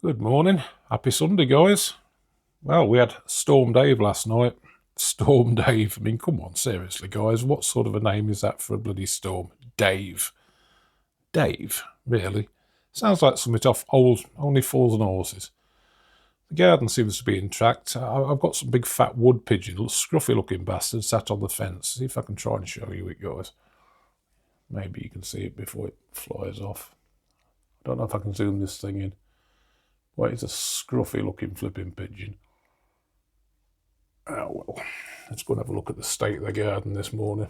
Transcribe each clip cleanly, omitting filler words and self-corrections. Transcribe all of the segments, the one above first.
Good morning. Happy Sunday, guys. Well, we had Storm Dave last night. Storm Dave. I mean, come on, seriously, guys. What sort of a name is that for a bloody storm? Dave. Dave? Really? Sounds like something off old Only Fools and Horses. The garden seems to be intact. I've got some big fat wood pigeon, scruffy looking bastard, sat on the fence. See if I can try and show you it, guys. Maybe you can see it before it flies off. I don't know if I can zoom this thing in. Well, it's a scruffy looking flipping pigeon. Oh well, let's go and have a look at the state of the garden this morning.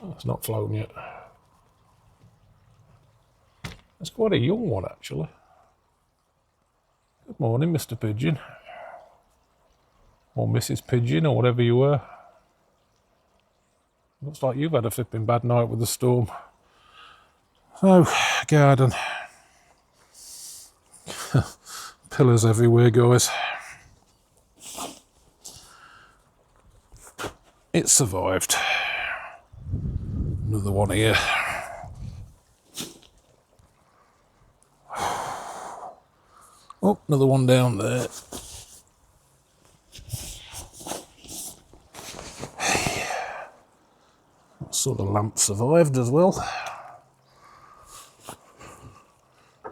Oh, it's not flown yet. It's quite a young one, actually. Good morning, Mr. Pigeon. Or Mrs. Pigeon, or whatever you were. Looks like you've had a flipping bad night with the storm. Oh, garden. Pillars everywhere, guys. It survived. Another one here. Oh, another one down there. That sort of lamp survived as well.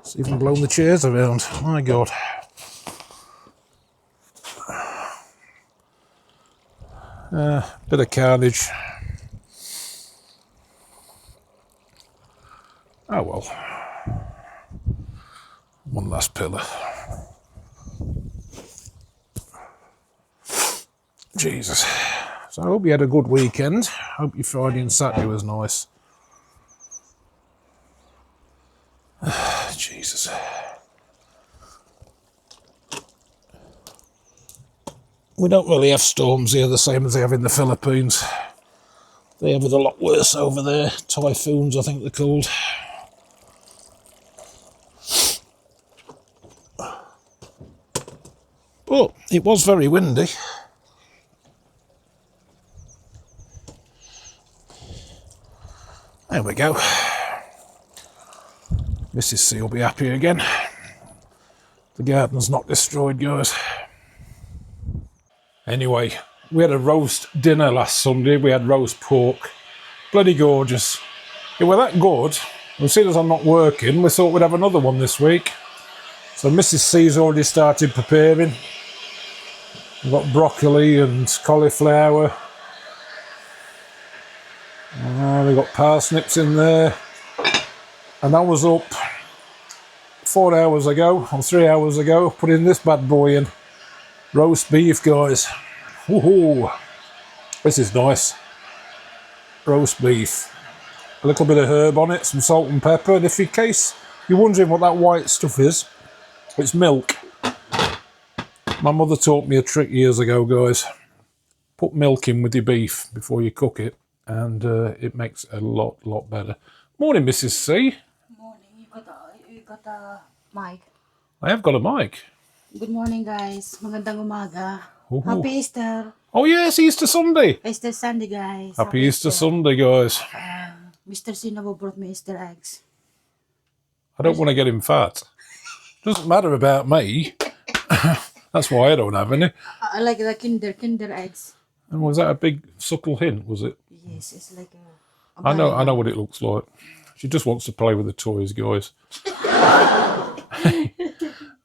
It's even blown the chairs around. My God. Bit of carnage. Oh well. One last pillar. Jesus. So I hope you had a good weekend. Hope your Friday and Saturday was nice. Jesus. We don't really have storms here the same as they have in the Philippines. They have it a lot worse over there. Typhoons, I think they're called. But it was very windy. There we go. Mrs. C will be happy again. The garden's not destroyed, guys. Anyway, we had a roast dinner last Sunday. We had roast pork. Bloody gorgeous. It was that good. And seeing as I'm not working, we thought we'd have another one this week. So Mrs. C's already started preparing. We've got broccoli and cauliflower. We've got parsnips in there. And I was up 4 hours ago, or 3 hours ago, putting this bad boy in. Roast beef, guys. Woohoo! This is nice. Roast beef. A little bit of herb on it, some salt and pepper. And if in case you're wondering what that white stuff is, it's milk. My mother taught me a trick years ago, guys. Put milk in with your beef before you cook it, and it makes it a lot better. Morning, Mrs. C. Morning. You got a mic. I have got a mic. Good morning, guys. Magandang umaga. Ooh. Happy Easter. Oh yes, Easter Sunday. Easter Sunday, guys. Happy Easter Sunday, guys. Mr. Sinabo brought me Easter eggs. I don't want to get him fat. Doesn't matter about me. That's why I don't have any. I like the kinder eggs. And was that a big subtle hint, was it? Yes, it's like a I know what it looks like. She just wants to play with the toys, guys.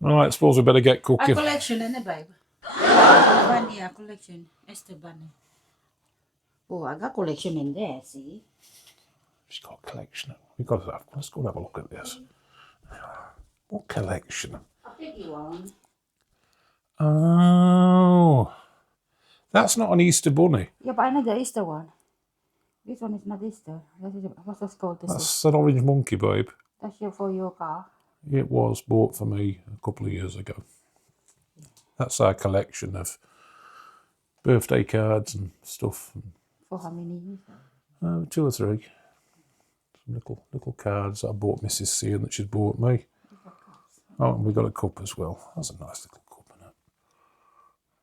Alright, I suppose we better get cooking. A collection, ano, babe? Bunny, a collection. Easter bunny. Oh, I got collection in there, see? She's got a collection. Let's go and have a look at this. What collection? A piggy one. Oh. That's not an Easter bunny. Yeah, but I know the Easter one. This one is not Easter. What's that called? That's an orange monkey, babe. That's for your car. It was bought for me a couple of years ago. That's our collection of birthday cards and stuff. For how many years? 2 or 3. Some little cards that I bought Mrs. C and that she's bought me. Oh, and we got a cup as well. That's a nice little cup,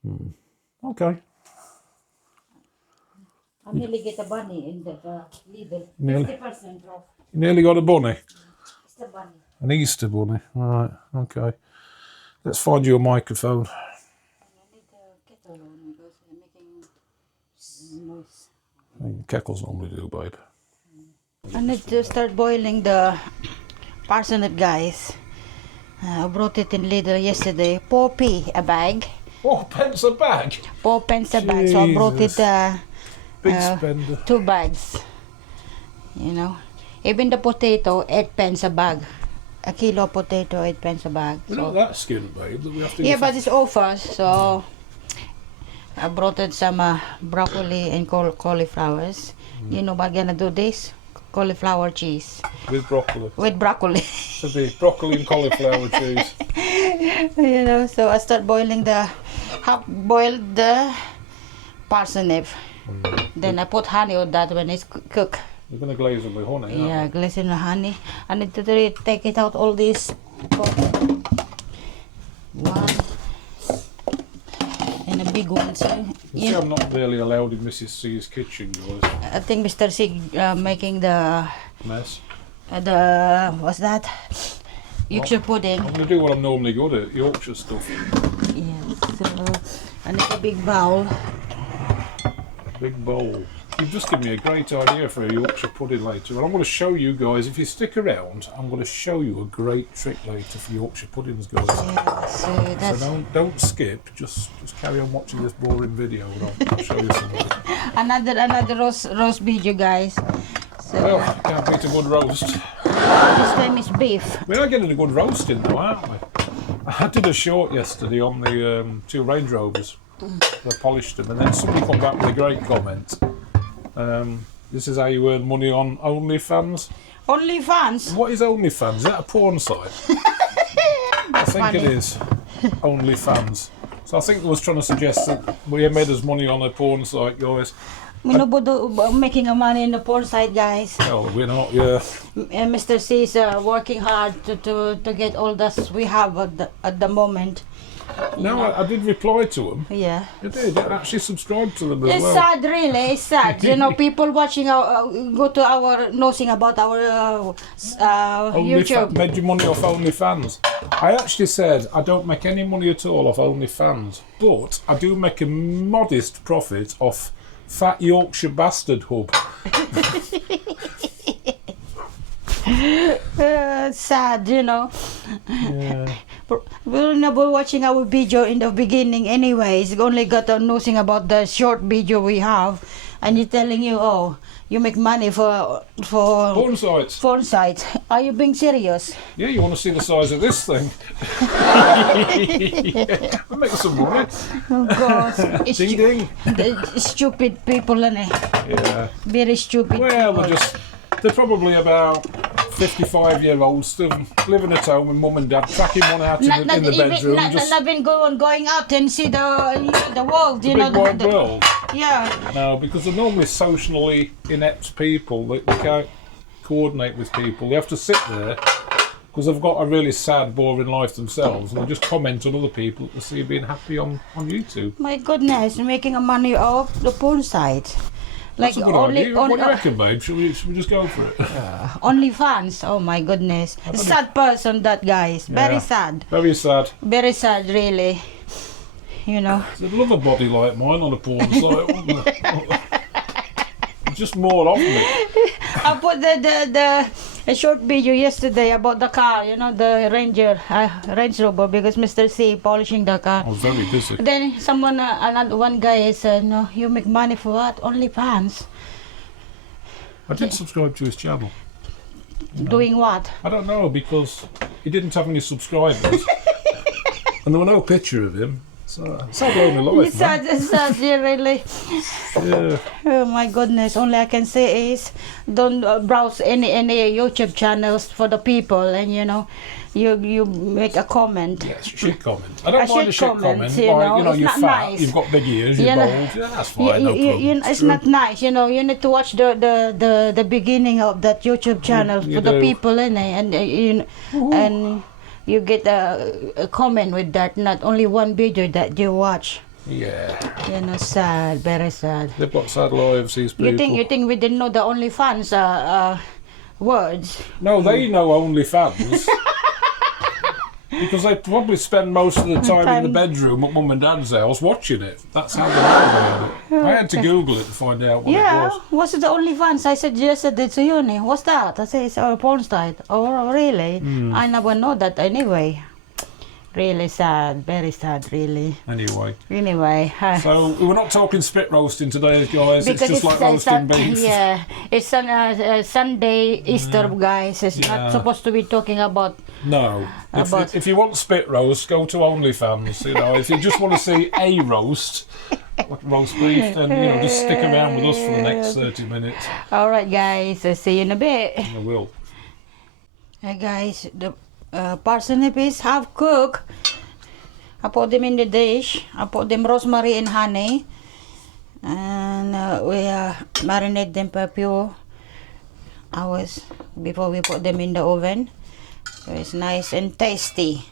isn't it? Okay. I nearly get a bunny in the Lidl. Nearly. 50% off. You nearly got a bunny. It's the bunny. An Easter bunny. Right. Okay. Let's find you a microphone. I need the kettle on because I'm making noise. Kettles normally do, babe. I need to start boiling the parsnip, guys. I brought it in Lidl yesterday. 4p a bag. 4 pence a bag? 4 pence a bag. So I brought it big spender. 2 bags. You know. Even the potato, 8 pence a bag. A kilo of potato, 8 pence a bag. We're not that skilled, babe, that we have to... Yeah, but it's offers, so I brought in some broccoli and cauliflowers. You know what I'm gonna do this? Cauliflower cheese. With broccoli. With broccoli. So the broccoli and cauliflower cheese. You know, so I start boiling half-boiled the parsnip. Then I put honey on that when it's cooked. You're going to glaze it with honey, yeah, glaze in the honey. I need to take it out all these. One. And a big one, so. You see, I'm not really allowed in Mrs. C's kitchen, guys. I think Mr. C making the... Mess. What's that? Yorkshire pudding. I'm going to do what I'm normally good at, Yorkshire stuff. Yeah, so I need a big bowl. Big bowl. You've just given me a great idea for a Yorkshire pudding later. And I'm going to show you guys, if you stick around, I'm going to show you a great trick later for Yorkshire puddings, guys. Yeah, so that's... So don't skip, just carry on watching this boring video and I'll show you something. Another roast video, guys. So Well, can't beat a good roast. this time is beef. We are getting a good roast in though, aren't we? I did a short yesterday on the 2 Range Rovers. I polished them and then somebody come back with a great comment. This is how you earn money on OnlyFans. OnlyFans? What is OnlyFans? Is that a porn site? I think funny. it is. OnlyFans. So I think it was trying to suggest that we made us money on a porn site, guys. We know making a money in the porn site, guys. No, we're not, yeah. And Mr. C is working hard to get all this we have at the moment. No, I did reply to them. Yeah. I did. I actually subscribed to them as It's well. sad, really. It's sad. You know, people watching go to our nosing about our YouTube. Made you money off OnlyFans. I actually said I don't make any money at all off OnlyFans, but I do make a modest profit off Fat Yorkshire Bastard Hub. Sad, you know. Yeah. We're never watching our video in the beginning anyways. Only got nosing about the short video we have, and you're telling you, oh, you make money for Porn sites. porn sites. Are you being serious? Yeah, you want to see the size of this thing? Yeah, we make some money. Oh God, it's Ding ding. stupid people, innit? Yeah. Very stupid. Well, people. they're probably about 55-year-olds still living at home with mum and dad, tracking one out in the bedroom. Not even going out and see the world, you know. Big wide world. Yeah. No, because they're normally socially inept people. They can't coordinate with people. They have to sit there because they've got a really sad, boring life themselves, and they just comment on other people to see being happy on YouTube. My goodness, making a money off the porn site. That's a good idea. What do you reckon, babe? Should we just go for it? OnlyFans. Oh my goodness. Sad person, that guy. Very Yeah. sad. Very sad. Very sad, really. You know. They'd love a body like mine on a porn site, wouldn't they? Just more of me. I put a short video yesterday about the car, you know, the Range Rover, because Mr. C polishing the car. I was very busy. Then one guy said, no, you make money for what? OnlyFans. I did subscribe to his channel. Doing what? I don't know, because he didn't have any subscribers. And there was no picture of him. So it's a lonely life, It's man. sad, it's sad, yeah, really. Yeah. Oh my goodness, only I can say is don't browse any YouTube channels for the people, and you know, you make a comment. Yeah, shit comment. I don't mind a shit comment. You know, Like, it's you're not fat, nice. you've got big ears, you're You know, bald. Yeah, that's fine, no problem. It's true. not nice, you know. You need to watch the beginning of that YouTube channel You for the do. people, and and you get a comment with that, not only one video that you watch. Yeah. You know, sad, very sad. They've got sad lives, these people. You think we didn't know the OnlyFans words? No, they know OnlyFans. Because they probably spend most of the time in the bedroom at mum and dad's house watching it. That's how they know about it. I had to Google it to find out what it was. What's the OnlyFans? I suggested it to you. What's that? I say it's our porn site. Oh, really? I never know that anyway. Really sad, very sad, really. Anyway. So we're not talking spit roasting today, guys. It's just like roasting beef. Yeah, it's Sunday, Easter, guys. It's not supposed to be talking about. No. If you want spit roast, go to OnlyFans. You know, if you just want to see a roast, like roast beef, then just stick around with us for the next 30 minutes. All right, guys. I'll see you in a bit. I will. Hey, guys. The parsnip is half cooked. I put them in the dish. I put them rosemary and honey, and we marinate them for a few hours before we put them in the oven. So it's nice and tasty,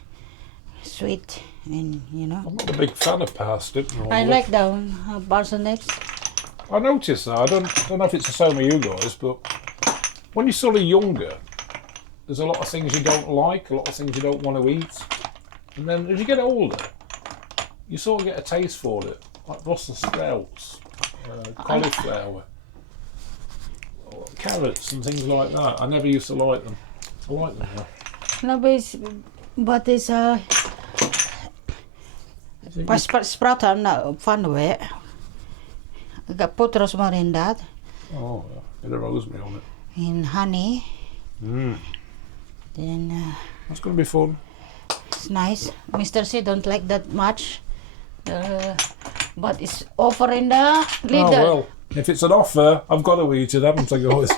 sweet, and I'm not a big fan of parsnip. I like the parsnips. I noticed that. I don't know if it's the same with you guys, but when you're sort of younger, there's a lot of things you don't like, a lot of things you don't want to eat. And then as you get older, you sort of get a taste for it. Like Brussels sprouts, cauliflower, carrots and things like that. I never used to like them. I like them now. No, but it's sprout I'm not fond of it. I got put rosemary in that. Oh, yeah. Bit of rosemary on it. And honey. Then that's going to be fun. It's nice. Mr. C don't like that much, but it's offer in the Lidl. Oh well, if it's an offer, I've got to eat it, haven't I, guys?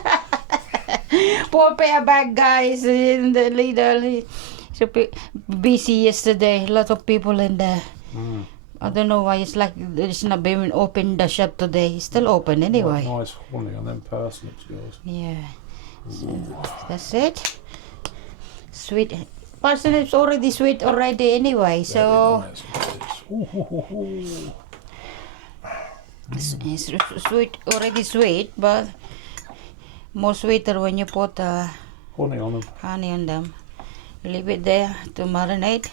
Poor pair bag, guys, in the Lidl. So busy yesterday. A lot of people in there. I don't know why it's like it's not been open the shop today. It's still open anyway. Nice honey on them parsnips, guys. Yeah. So that's it. Sweet. Parsnips already sweet already anyway, so it's sweet, already sweet, but more sweeter when you put honey on them. Leave it there to marinate.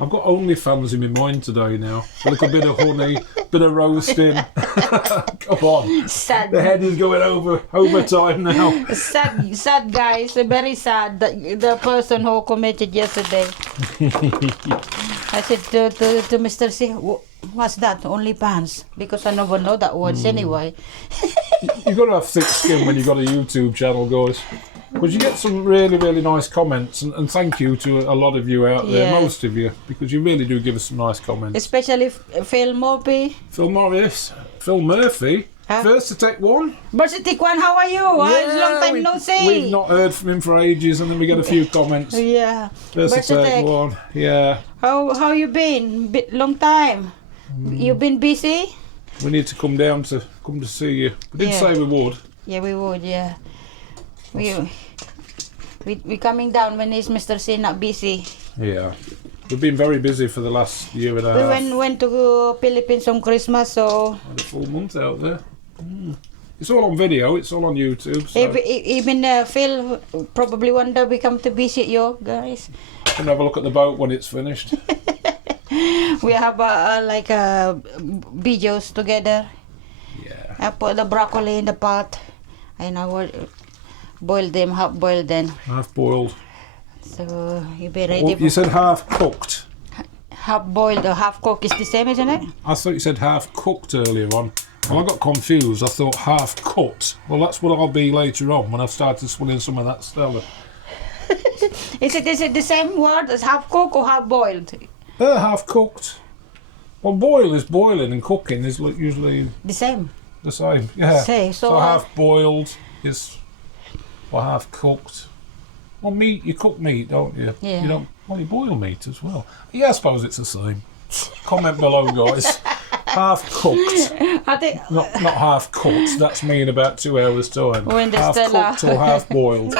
I've got OnlyFans in my mind today now. A little bit of honey, bit of roasting. Come on. Sad. The head is going overtime now. Sad guys, very sad. The person who committed yesterday. I said to Mr. C, what's that? OnlyFans? Because I never know that words anyway. You've got to have thick skin when you've got a YouTube channel, guys. Because you get some really, really nice comments, and thank you to a lot of you out there, most of you, because you really do give us some nice comments. Especially Phil Murphy. Phil Murphy. First to take one. First to take one, how are you? Long time no see. We've not heard from him for ages, and then we get a few comments. Yeah. First to take one. Yeah. How you been? Long time. You been busy? We need to come to see you. We did say we would. Yeah, we would. Yeah. We coming down when is Mr. C not busy. Yeah. We've been very busy for the last year and a half. We went to Philippines on Christmas, so had a full month out there. It's all on video. It's all on YouTube. So. Even Phil probably one day we come to visit you guys. Can have a look at the boat when it's finished. We have videos together. Yeah. I put the broccoli in the pot, and I will boil them, half boiled then. Half boiled. So you be ready. You said half cooked. Half boiled or half cooked is the same, isn't it? I thought you said half cooked earlier on. Well, I got confused. I thought half cut. Well, that's what I'll be later on when I've started swilling some of that Stella. Is it the same word as half cooked or half boiled? Half cooked. Well, boil is boiling and cooking is usually the same. The same, yeah. So half boiled is, or half cooked. Well, meat, you cook meat, don't you? Yeah. You don't. Well, you boil meat as well. Yeah, I suppose it's the same. Comment below, guys. Half cooked. I think not half cooked. That's me in about 2 hours' time. When the half Stella cooked or half boiled.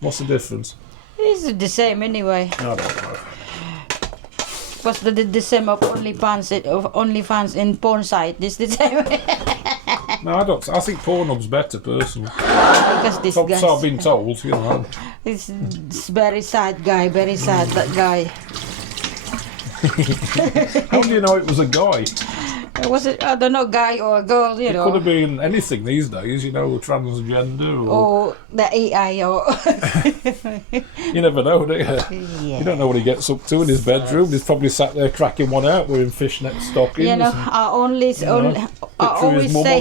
What's the difference? It's the same anyway. I don't know. What's the same of OnlyFans in porn site? It's the same. No, I don't. I think Pornhub's better personally. Because this So guy. I've been told, you know. It's very sad guy, very sad, that guy. How do you know it was a guy? Was it, I don't know, guy or girl, you It know. could have been anything these days, you know, transgender or... Or the AI or... You never know, do you? Yeah. You don't know what he gets up to in his bedroom. He's probably sat there cracking one out wearing fishnet stockings. You know, I always say... on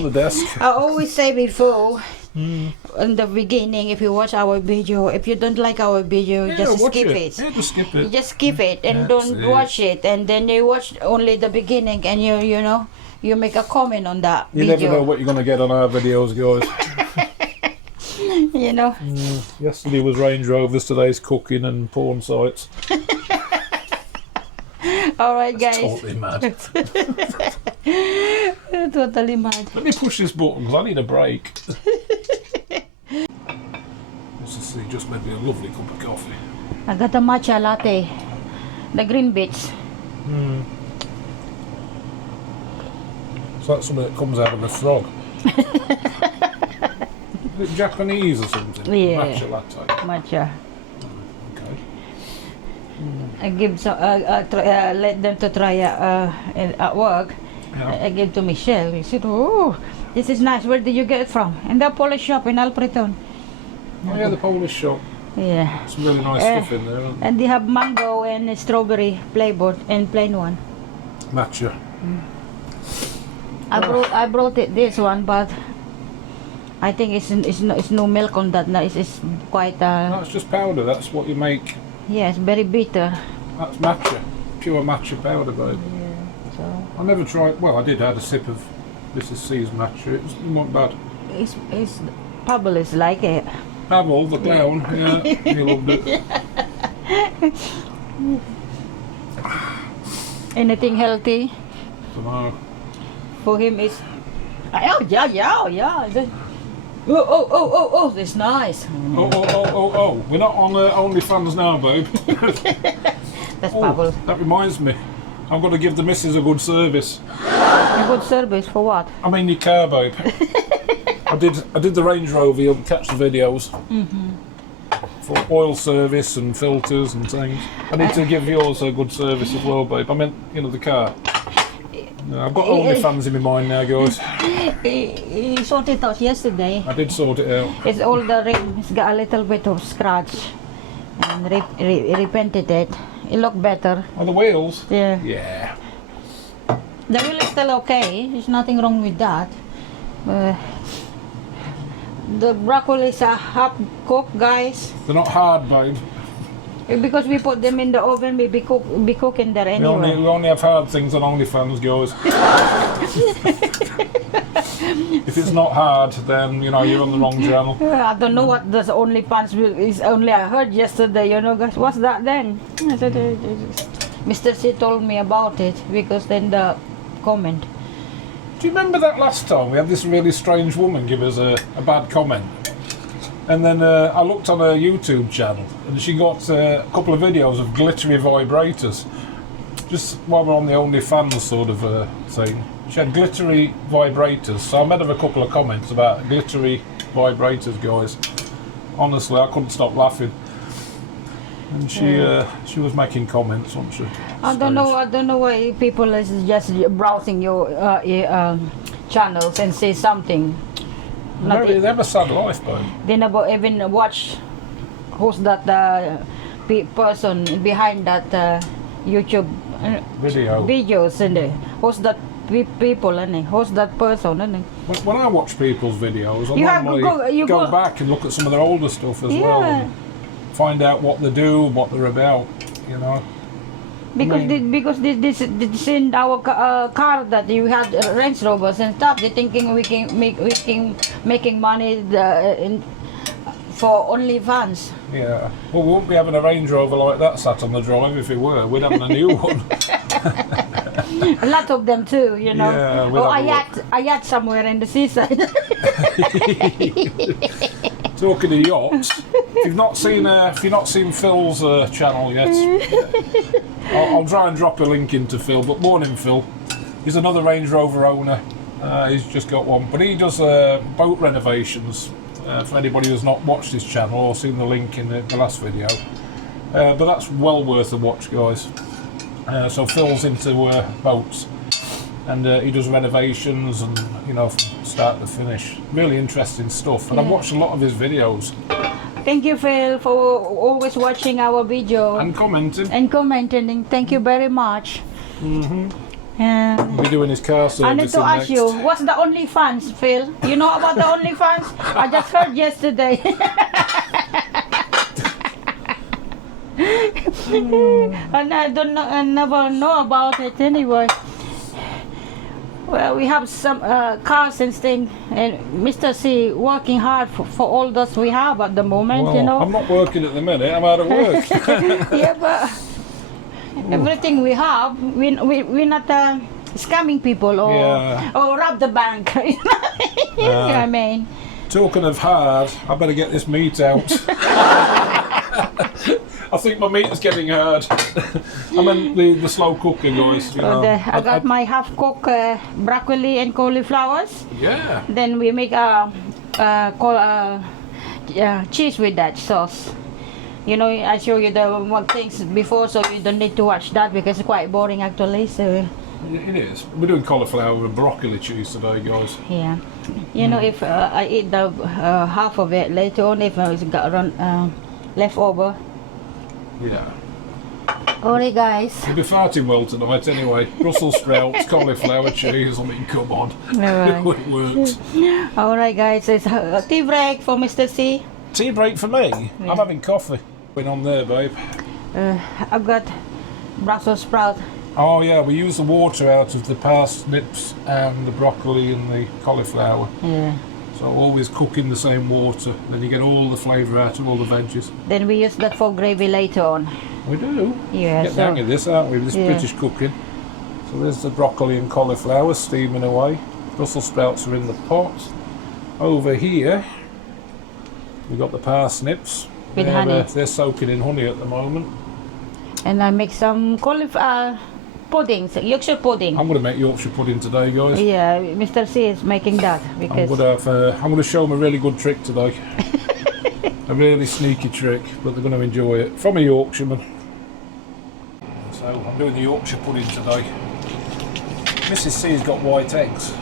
the desk. I always say before, in the beginning, if you watch our video, if you don't like our video, Yeah, just watch skip it. it. Yeah, just skip You it. just skip it and That's don't it. watch it, and then you watch only the beginning, and you know, you make a comment on that You video. never know what you're going to get on our videos, guys. You know. Yesterday was Range Rovers, today's cooking and porn sites. All right, That's guys. totally mad. Totally mad. Let me push this button because I need a break. Let's just see, just made me a lovely cup of coffee. I got a matcha latte, the green bits. So that's something that comes out of a frog. Is it Japanese or something? Yeah. Matcha latte. Matcha. Okay. I give some, let them to try at work. Yeah. I gave to Michelle. He said, "Oh, this is nice. Where did you get it from?" In the Polish shop in Alpreton. Oh yeah, the Polish shop. Yeah. Some really nice stuff in there. Isn't And they have mango and strawberry flavored and plain one. there? Matcha. I brought it this one, but I think it's no milk on that. No, it's quite No, it's just powder. That's what you make. yes, very bitter. That's matcha. Pure matcha powder, babe. Yeah. So I never tried. Well, I did had a sip of Mrs. C's matcha. It was not bad. it's Pablo is like it. Pavel, the clown, yeah, he loved it. Anything healthy Dunno. for him is yeah. Oh, that's nice. Oh, we're not on OnlyFans now, babe. That's Pablo. That reminds me. I've got to give the missus a good service. A good service for what? I mean your car, babe. I did the Range Rover, you'll catch the videos. For oil service and filters and things. I need to give yours a good service as well, babe. I mean, you know, the car. No, I've got OnlyFans in my mind now, guys. He sorted it out yesterday. I did sort it out. It's all the rim. It's got a little bit of scratch, and repainted it. It looked better. Oh, the wheels? Yeah. Yeah. The wheel is still okay. There's nothing wrong with that. The broccoli is a half cooked, guys. They're not hard, babe. Because we put them in the oven, we be cooking there We anyway. only have hard things on OnlyFans, guys. If it's not hard, then, you know, you're on the wrong channel. I don't know what this OnlyFans is. Only I heard yesterday, you know, guys. What's that then? I said, Mr. C told me about it because then the comment. Do you remember that last time we had this really strange woman give us a bad comment? And then I looked on her YouTube channel and she got a couple of videos of glittery vibrators. Just while we're on the OnlyFans sort of thing. She had glittery vibrators, so I made her a couple of comments about glittery vibrators, guys. Honestly, I couldn't stop laughing. And she was making comments, wasn't she? I don't know why people is just browsing your channels and say something. They have a sad life, though. They never even watch who's that person behind that YouTube videos and who's that people and who's that person and When I watch people's videos, I You have to normally go- go back and look at some of their older stuff as well. Yeah. And find out what they do, what they're about, you know. because this in our car that you had Range Rovers and stuff. They thinking we can making money for OnlyFans. Yeah. Well, we wouldn't be having a Range Rover like that sat on the drive if we were. We'd have a new one. A lot of them too, you know. Yeah, we'll or have a yacht somewhere in the seaside. Talking of yachts, if you've not seen Phil's channel yet, I'll try and drop a link into Phil. But morning, Phil. He's another Range Rover owner. He's just got one, but he does boat renovations. for anybody who's not watched his channel or seen the link in the last video. But that's well worth a watch, guys. So Phil's into boats, and he does renovations and, you know, from start to finish. Really interesting stuff, and I've watched a lot of his videos. Thank you, Phil, for always watching our video And commenting. and commenting. Thank you very much. We'll be doing his car service. I need to ask next. you, what's the OnlyFans, Phil? You know about the OnlyFans? I just heard yesterday. And I don't know, I never know about it anyway. Well, we have some cars and things, and Mr. C working hard for all those we have at the moment, Well, you know. I'm not working at the minute, I'm out of work. Yeah, but everything we have, we're not scamming people or rob the bank. You know what I mean? Talking of hard, I better get this meat out. I think my meat is getting hard. I mean the slow cooker, guys. You know. I got my half-cooked broccoli and cauliflowers. Yeah. Then we make cheese with that sauce. You know, I show you the one things before, so you don't need to watch that because it's quite boring actually. So it is. We're doing cauliflower and broccoli cheese today, guys. yeah, you know, if I eat the half of it later on, if it's got left over. Yeah. Alright, guys. You'll be farting well tonight anyway. Brussels sprouts, cauliflower cheese. I mean, come on. Alright. It works. Alright, guys. It's a tea break for Mr. C. Tea break for me. Yeah. I'm having coffee. Going on there, babe. I've got Brussels sprout. Oh yeah, we use the water out of the parsnips and the broccoli and the cauliflower. Yeah. So always cook in the same water, then you get all the flavour out of all the veggies. Then we use that for gravy later on. We do. Yeah. Get the hang of this, aren't we? This British cooking. So there's the broccoli and cauliflower steaming away. Brussels sprouts are in the pot. Over here, we've got the parsnips. With honey. They're soaking in honey at the moment. And I make some puddings, Yorkshire pudding. I'm going to make Yorkshire pudding today, guys. Yeah, Mr. C is making that because I'm going to show them a really good trick today. A really sneaky trick, but they're going to enjoy it. From a Yorkshireman. So I'm doing the Yorkshire pudding today. Mrs. C's got white eggs.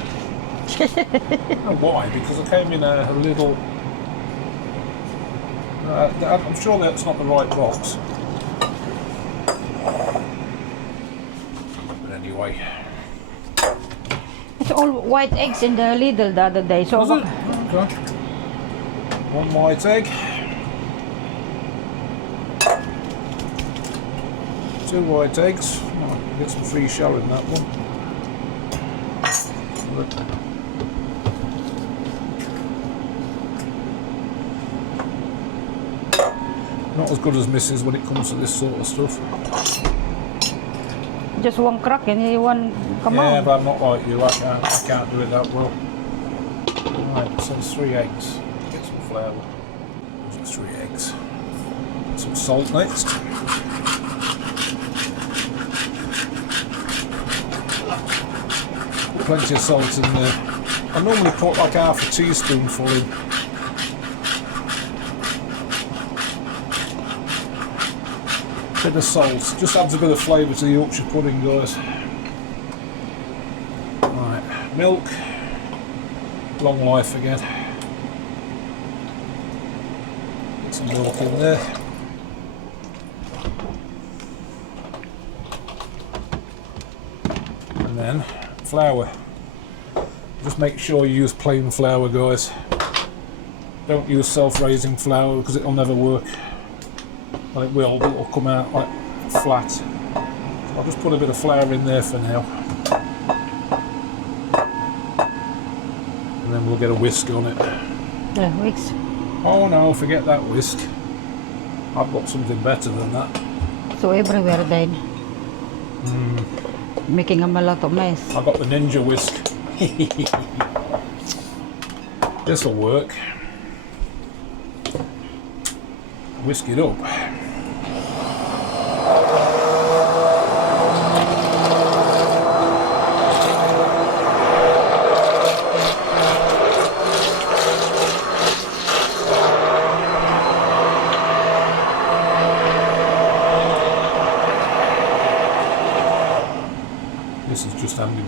Oh, why? Because I came in a little... I'm sure that's not the right box. But anyway. it's all white eggs in the Lidl the other day. So Was it? Okay. One white egg. 2 white eggs. Oh, get some free shell in that one. Not as good as Mrs. when it comes to this sort of stuff. just one crack and you want come Yeah, on. but I'm not like you. I can't do it that well. Right, so there's 3 eggs. Get some flour. Just 3 eggs. Some salt next. Plenty of salt in there. I normally put like half a teaspoonful in. Bit of salt, just adds a bit of flavour to the Yorkshire pudding, guys. Right, milk, long life again. Get some milk in there. And then flour. Just make sure you use plain flour, guys. Don't use self-raising flour because it'll never work. Well, it will, but it'll come out like flat. So I'll just put a bit of flour in there for now. And then we'll get a whisk on it. The whisk. Oh no, forget that whisk. I've got something better than that. So everywhere then. Making them a lot of mess. I've got the ninja whisk. This'll work. Whisk it up.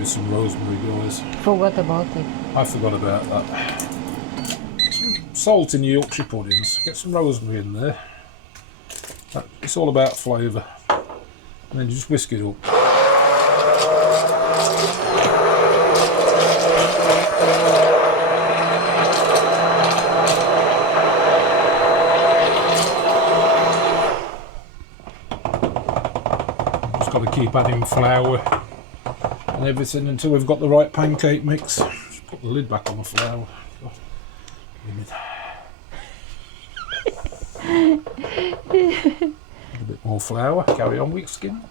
maybe some rosemary, guys. Forgot about it. I forgot about that. Some salt in your Yorkshire puddings. Get some rosemary in there. It's all about flavour. And then you just whisk it up. Just got to keep adding flour and everything until we've got the right pancake mix. Just put the lid back on the flour. A bit more flour, carry on whisking.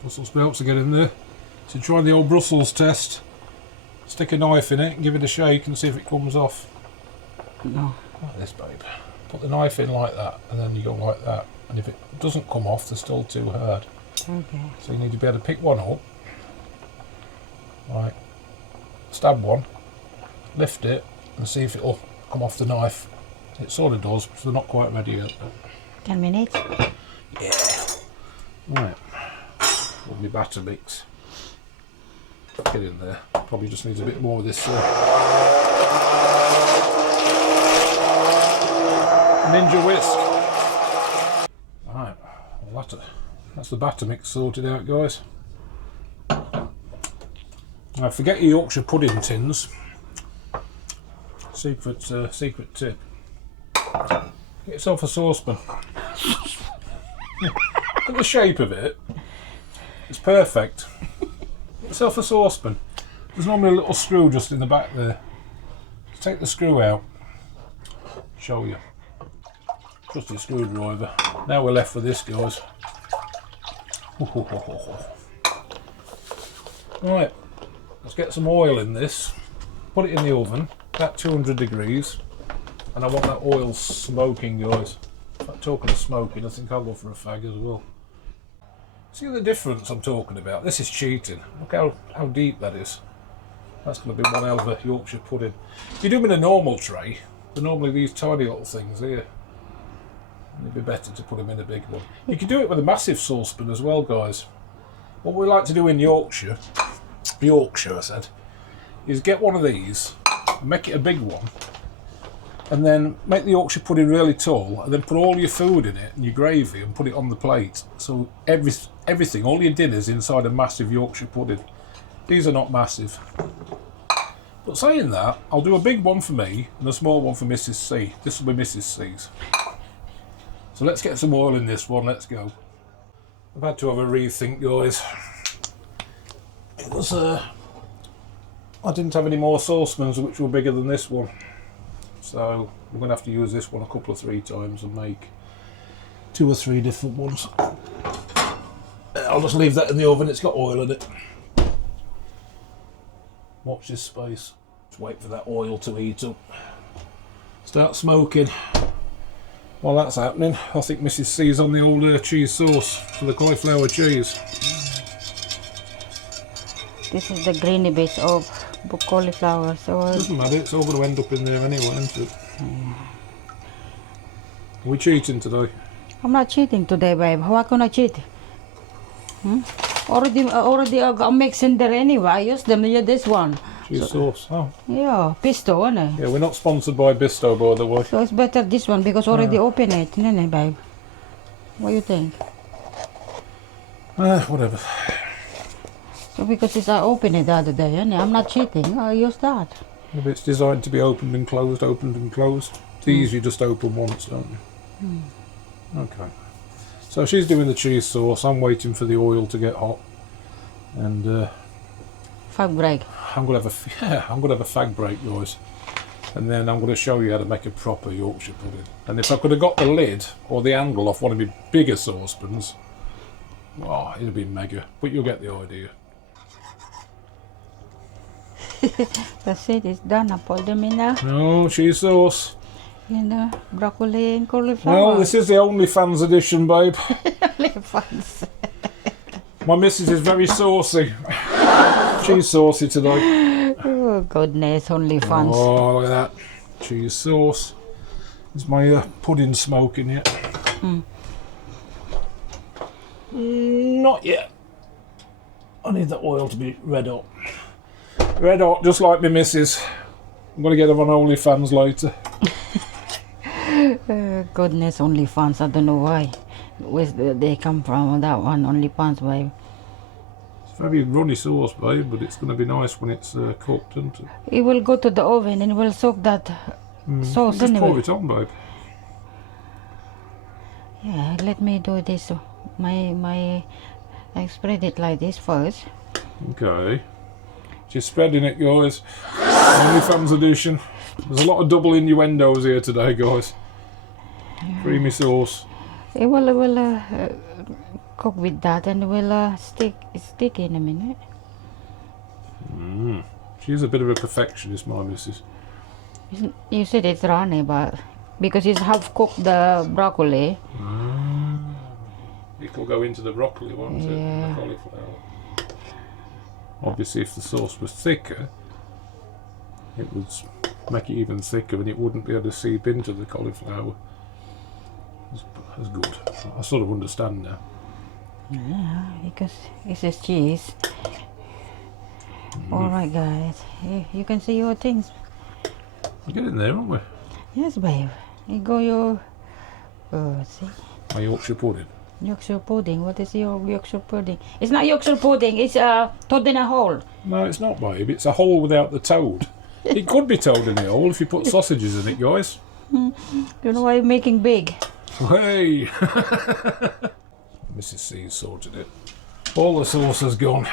Brussels sprouts to get in there. So try the old Brussels test. Stick a knife in it and give it a shake and see if it comes off. No. Like this, babe. Put the knife in like that and then you go like that. And if it doesn't come off, they're still too hard. Okay. So you need to be able to pick one up. Right. Stab one. Lift it and see if it'll come off the knife. It sort of does, because they're not quite ready yet. 10 minutes? Yeah. Right. Put my batter mix. Get in there. Probably just needs a bit more of this ninja whisk. Right. Well, that's the batter mix sorted out, guys. Now, forget your Yorkshire pudding tins. Secret tip. Get yourself a saucepan. Look at the shape of it. It's perfect. Get yourself a saucepan. There's normally a little screw just in the back there. Just take the screw out. Show you. Trusty screwdriver. Now we're left with this, guys. Right. Let's get some oil in this. Put it in the oven. About 200 degrees. And I want that oil smoking, guys. Talking of smoking, I think I'll go for a fag as well. See the difference I'm talking about? This is cheating. Look how deep that is. That's going to be one hell of a Yorkshire pudding. If you do them in a normal tray, they're normally these tiny little things here. It'd be better to put them in a big one. You can do it with a massive saucepan as well, guys. What we like to do in Yorkshire I said, is get one of these, make it a big one, and then make the Yorkshire pudding really tall, and then put all your food in it and your gravy and put it on the plate. So everything, all your dinner's inside a massive Yorkshire pudding. These are not massive. But saying that, I'll do a big one for me and a small one for Mrs C. This will be Mrs C's. So let's get some oil in this one, let's go. I've had to have a rethink, guys. It was, I didn't have any more saucepans which were bigger than this one. So we're going to have to use this one a couple of 3 times and make 2 or 3 different ones. I'll just leave that in the oven, it's got oil in it. Watch this space. Just wait for that oil to heat up. Start smoking. While that's happening, I think Mrs C's on the old cheese sauce for the cauliflower cheese. This is the greeny bit of cauliflower, so Doesn't matter, it's all going to end up in there anyway, isn't it? Are we cheating today? I'm not cheating today, babe. How can I cheat? Already I got mix in there anyway. I used them. Yeah, this one. Cheese sauce. Oh. Yeah, Pisto, isn't it? Yeah, we're not sponsored by Bisto, by the way. So it's better this one because already open it, isn't it, babe? What do you think? Whatever. So because it's I opened it the other day, isn't it? I'm not cheating. I use that. If it's designed to be opened and closed, These you just open once, don't you? Okay. So she's doing the cheese sauce. I'm waiting for the oil to get hot, and Fag break. I'm gonna have a fag break, guys, and then I'm gonna show you how to make a proper Yorkshire pudding. And if I could have got the lid or the handle off one of my bigger saucepans, oh, it'd be mega. But you'll get the idea. That's it. It's done. I put them in there. No cheese sauce. In the broccoli and cauliflower. Well, this is the ONLYFANS edition, babe. ONLYFANS. My missus is very saucy. She's saucy today. Goodness, only fans. Oh, look at that. Cheese sauce. Is my pudding smoking yet? Not yet. I need the oil to be red hot. Red hot, just like my missus. I'm going to get them on OnlyFans later. Goodness, only fans. I don't know why. Where they come from, that one, only fans, babe. It's very runny sauce, babe, but it's going to be nice when it's cooked, isn't it? It will go to the oven and will soak that sauce Just anyway. pour it on, babe. Yeah, let me do this. I spread it like this first. Okay. Just spreading it, guys. OnlyFans edition. There's a lot of double innuendos here today, guys. Creamy sauce. It will cook with that and will stick in a minute. She's a bit of a perfectionist, my missus. You said it's runny, but because it's half cooked the broccoli. It'll go into the broccoli, won't it? And the cauliflower. Obviously, if the sauce was thicker, it would make it even thicker and it wouldn't be able to seep into the cauliflower. That's good. I sort of understand now. Yeah, because it's just cheese. Alright, guys. You can see your things. We're getting there, aren't we? Yes, babe. You go your... see? My Yorkshire pudding. Yorkshire pudding. What is your Yorkshire pudding? It's not Yorkshire pudding. It's toad in a hole. No, it's not, babe. It's a hole without the toad. It could be toad in the hole if you put sausages in it, guys. You know why you're making big? Hey! Mrs. C's sorted it. All the sauce has gone.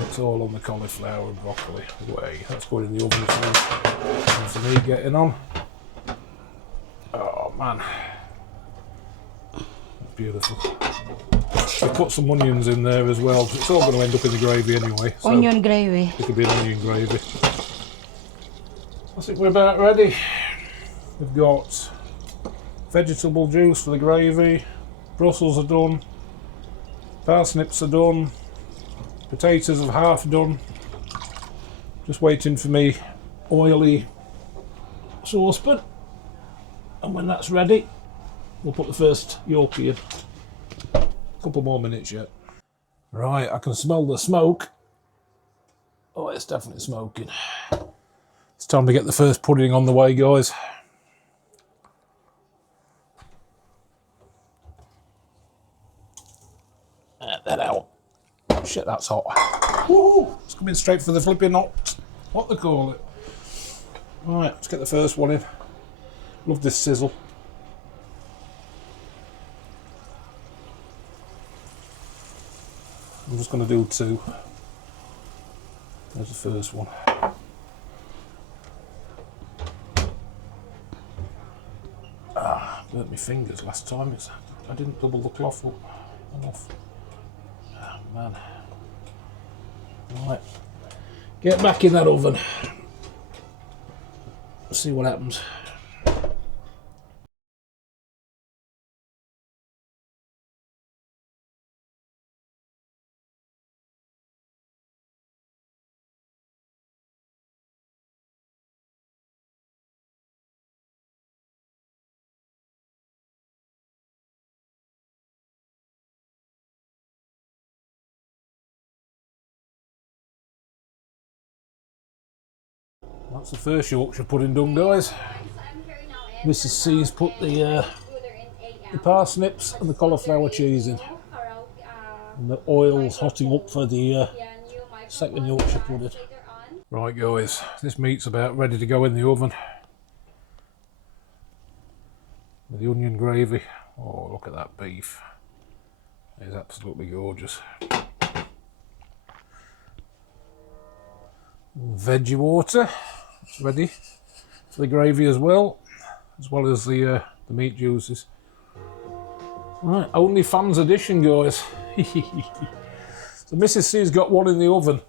It's all on the cauliflower and broccoli. Way, that's going in the oven for me getting on. Oh man, beautiful. I put some onions in there as well. It's all going to end up in the gravy anyway. So Onion gravy. it could be an onion gravy. I think we're about ready. We've got vegetable juice for the gravy. Brussels are done. Parsnips are done. Potatoes are half done. Just waiting for me oily saucepan. And when that's ready, we'll put the first Yorkie in. Couple more minutes yet. Right, I can smell the smoke. Oh, it's definitely smoking. It's time to get the first pudding on the way, guys. Get that out. Shit, that's hot. Woo! It's coming straight for the flipping hot. What they call it. Right, let's get the first one in. Love this sizzle. I'm just going to do two. There's the first one. Burnt my fingers last time. I didn't double the cloth up enough. Oh, man. Right. Get back in that oven. See what happens. That's the first Yorkshire pudding done, guys. Mrs. C's put the parsnips and the cauliflower cheese in. And the oil's hotting up for the second Yorkshire pudding. Right, guys, this meat's about ready to go in the oven. With the onion gravy. Oh, look at that beef. It's absolutely gorgeous. Veggie water. It's ready for the gravy as well as the meat juices. Right, OnlyFans edition, guys. So Mrs. C's got one in the oven.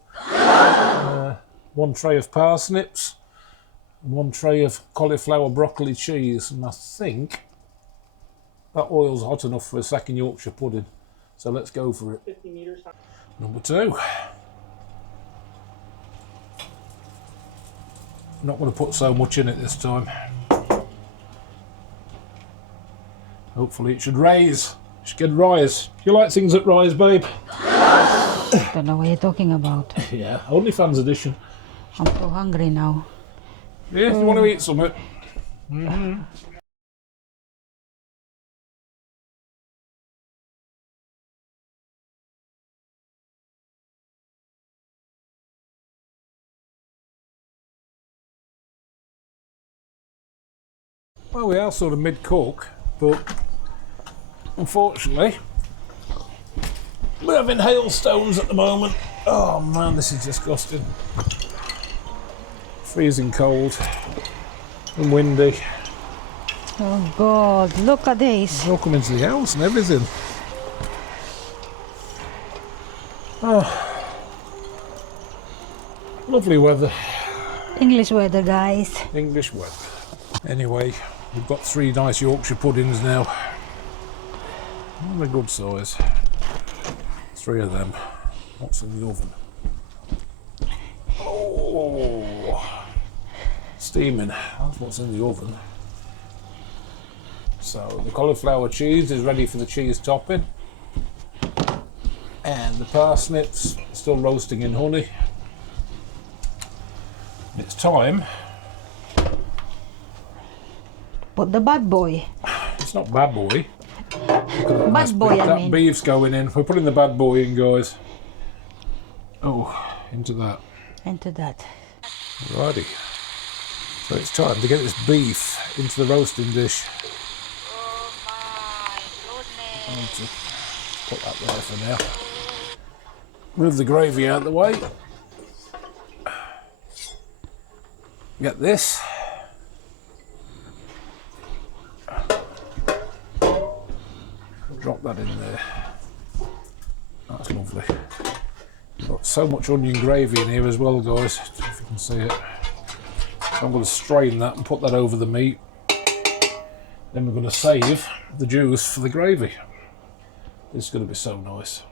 One tray of parsnips, and one tray of cauliflower broccoli cheese, and I think that oil's hot enough for a second Yorkshire pudding. So let's go for it. 50 meters. Number two. Not going to put so much in it this time. Hopefully it should rise. It should get rise. You like things that rise, babe? Don't know what you're talking about. Yeah, OnlyFans edition. I'm so hungry now. Yeah, you want to eat something? Well, we are sort of mid-cook, but unfortunately we're having hailstones at the moment. Oh man, this is disgusting. Freezing cold and windy. Oh God, look at this. All come into the house and everything. Oh, lovely weather. English weather, guys. English weather. Anyway, we've got 3 nice Yorkshire puddings now. They're good size. 3 of them. What's in the oven? Oh, steaming. That's what's in the oven. So the cauliflower cheese is ready for the cheese topping, and the parsnips are still roasting in honey. It's time. Put the bad boy. It's not bad boy. Bad boy, I That mean. beef's going in. We're putting the bad boy in, guys. Oh, into that. Into that. Righty. So it's time to get this beef into the roasting dish. Oh my I need goodness. to put that there for now. Move the gravy out of the way. Get this. Drop that in there. That's lovely. Got so much onion gravy in here as well, guys, if you can see it. So I'm going to strain that and put that over the meat. Then we're going to save the juice for the gravy. This is going to be so nice.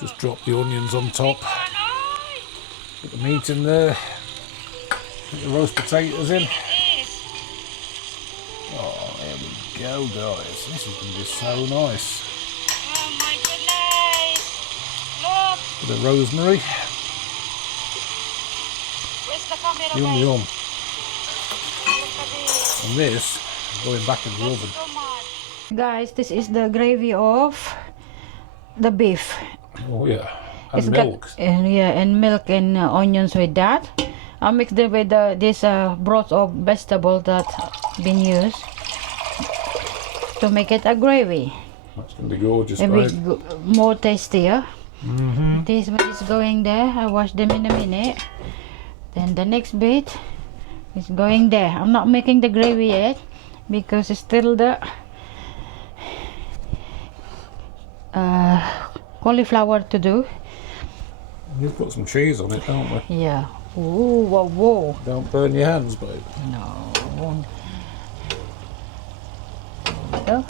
Just drop the onions on top. Put the meat in there. Put the roast potatoes in. Oh, there we go, guys. This is going to be so nice. Oh my goodness. Look. Bit of rosemary. Where's the camera, Yum guys? yum. Look at this. And this going back in the oven. So much. Guys, this is the gravy of the beef. Oh yeah. And It's milk. And milk and onions with that. I mixed it with this broth of vegetable that been used to make it a gravy. That's going to be gorgeous, A bit babe. more tastier. This one is going there. I wash them in a minute. Then the next bit is going there. I'm not making the gravy yet because it's still the cauliflower to do. We've put some cheese on it, don't we? Yeah. Ooh, whoa, whoa. Don't burn your hands, babe. No. There we go.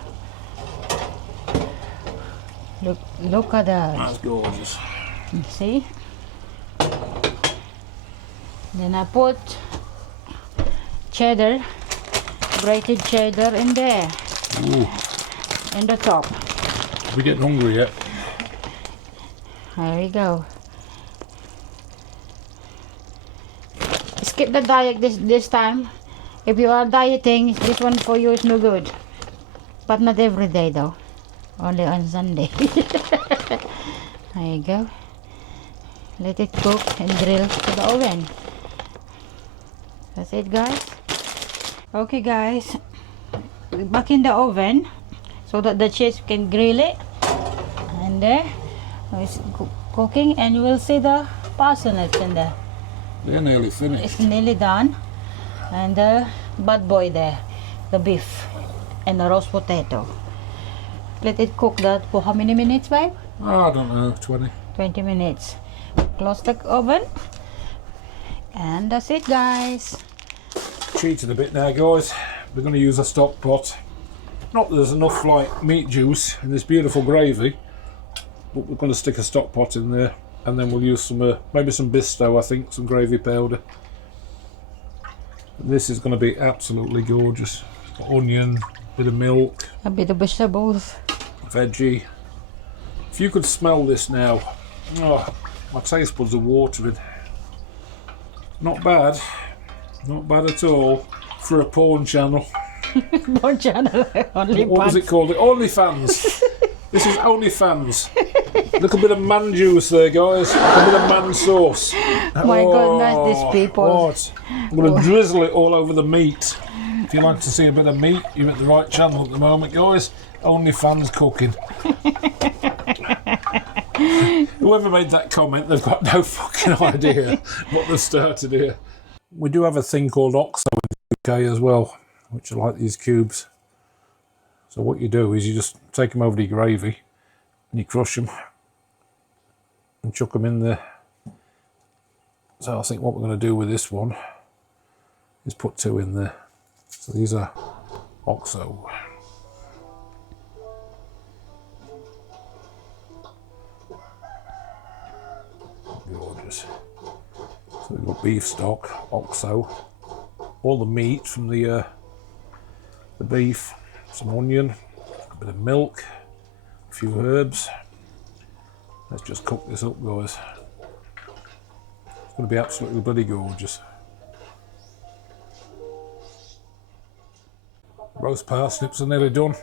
Look at that. That's gorgeous. See? Then I put cheddar, grated cheddar in there, Ooh. in the top. We're getting hungry yet. There we go. Skip the diet this time. If you are dieting, this one for you is no good. But not every day though. Only on Sunday. There you go. Let it cook and grill to the oven. That's it, guys. Okay, guys. Back in the oven so that the cheese can grill it. And there it's cooking, and you will see the parsnips in there. They're nearly finished. It's nearly done. And the bad boy there, the beef and the roast potato. Let it cook that for how many minutes, babe? Oh, I don't know, 20. 20 minutes. Close the oven. And that's it, guys. Cheated a bit now, guys. We're going to use a stock pot. Not that there's enough like meat juice in this beautiful gravy, but we're going to stick a stock pot in there, and then we'll use some maybe some bisto, I think, some gravy powder. This is going to be absolutely gorgeous. Onion, bit of milk, A bit of vegetables. veggie. If you could smell this now, oh, my taste buds are watering. Not bad, not bad at all for a porn channel. Porn channel. OnlyFans. What was it called? ONLYFANS. This is ONLYFANS. Little bit of man juice there, guys. A bit of man sauce. My goodness, these people. What? I'm going to drizzle it all over the meat. If you like to see a bit of meat, you're at the right channel at the moment, guys. ONLYFANS cooking. Whoever made that comment, they've got no fucking idea what they've started here. We do have a thing called OXO in the UK as well, which are like these cubes. So what you do is you just take them over to your gravy and you crush them and chuck them in there. So I think what we're going to do with this one is put 2 in there. So these are OXO. Gorgeous. So we've got beef stock, OXO, all the meat from the beef, some onion, a bit of milk, a few herbs. Let's just cook this up, guys. It's going to be absolutely bloody gorgeous. Roast parsnips are nearly done.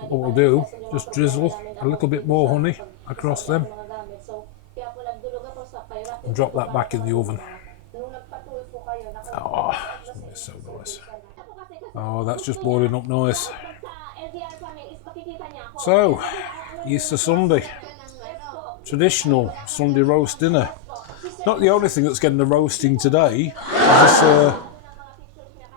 What we'll do, just drizzle a little bit more honey across them and drop that back in the oven. Oh, it's so nice. Oh, that's just boiling up nice. So, Easter Sunday, traditional Sunday roast dinner. Not the only thing that's getting the roasting today. This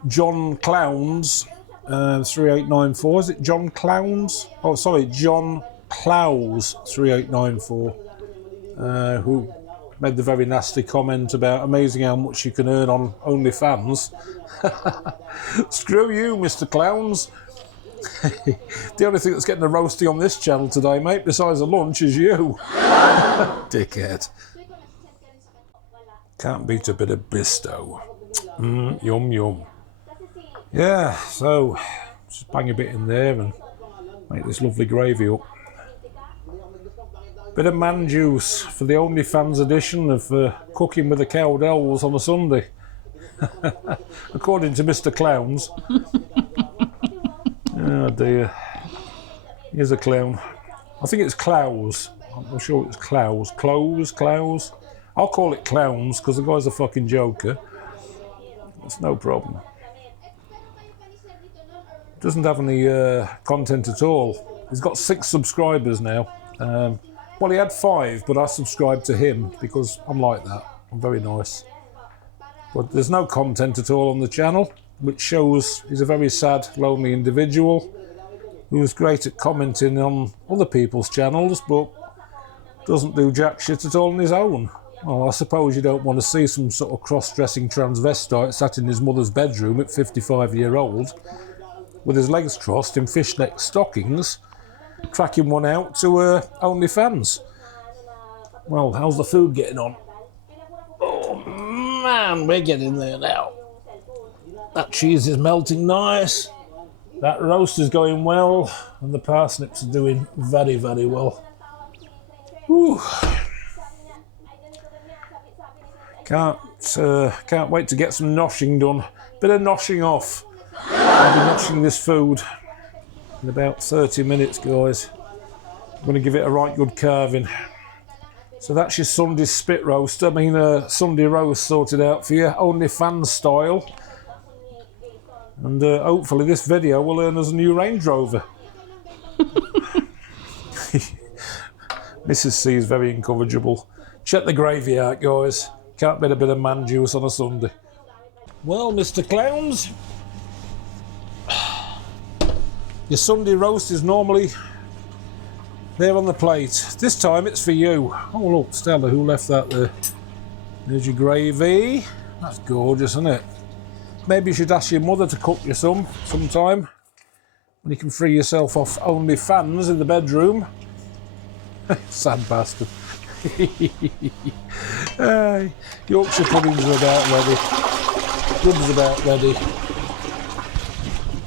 John Clowne's 3894. Is it John Clowne's? Oh, sorry, John Clowne's 3894. Who made the very nasty comment about amazing how much you can earn on OnlyFans. Screw you, Mr Clownes. The only thing that's getting the roasting on this channel today, mate, besides the lunch, is you. Dickhead. Can't beat a bit of bisto. Yum yum. Yeah, so just bang a bit in there and make this lovely gravy up. Bit of man juice for the OnlyFans edition of cooking with the cowdells on a Sunday. According to Mr Clownes. Oh dear. Here's a clown. I think it's Clowes. I'm sure it's Clowes. Clowes? I'll call it Clowns because the guy's a fucking joker. It's no problem. Doesn't have any content at all. He's got 6 subscribers now. Well, he had 5, but I subscribed to him because I'm like that. I'm very nice. But there's no content at all on the channel, which shows he's a very sad, lonely individual who's great at commenting on other people's channels, but doesn't do jack shit at all on his own. Well, I suppose you don't want to see some sort of cross-dressing transvestite sat in his mother's bedroom at 55-year-old with his legs crossed in fishnet stockings, cracking one out to OnlyFans. Well, how's the food getting on? Oh man, we're getting there now. That cheese is melting nice. That roast is going well, and the parsnips are doing very, very well. Whew. Can't wait to get some noshing done. Bit of noshing off. I'll be noshing this food in about 30 minutes, guys. I'm going to give it a right good carving. So that's your Sunday spit roast. I mean, Sunday roast sorted out for you, OnlyFans style. And hopefully this video will earn us a new Range Rover. Mrs C is very incorrigible. Check the gravy out, guys. Can't beat a bit of man juice on a Sunday. Well, Mr Clownes, your Sunday roast is normally there on the plate. This time it's for you. Oh look, Stella, who left that there? There's your gravy. That's gorgeous, isn't it? Maybe you should ask your mother to cook you some sometime when you can free yourself off OnlyFans in the bedroom. Sad bastard. Yorkshire puddings are about ready. Grub's about ready.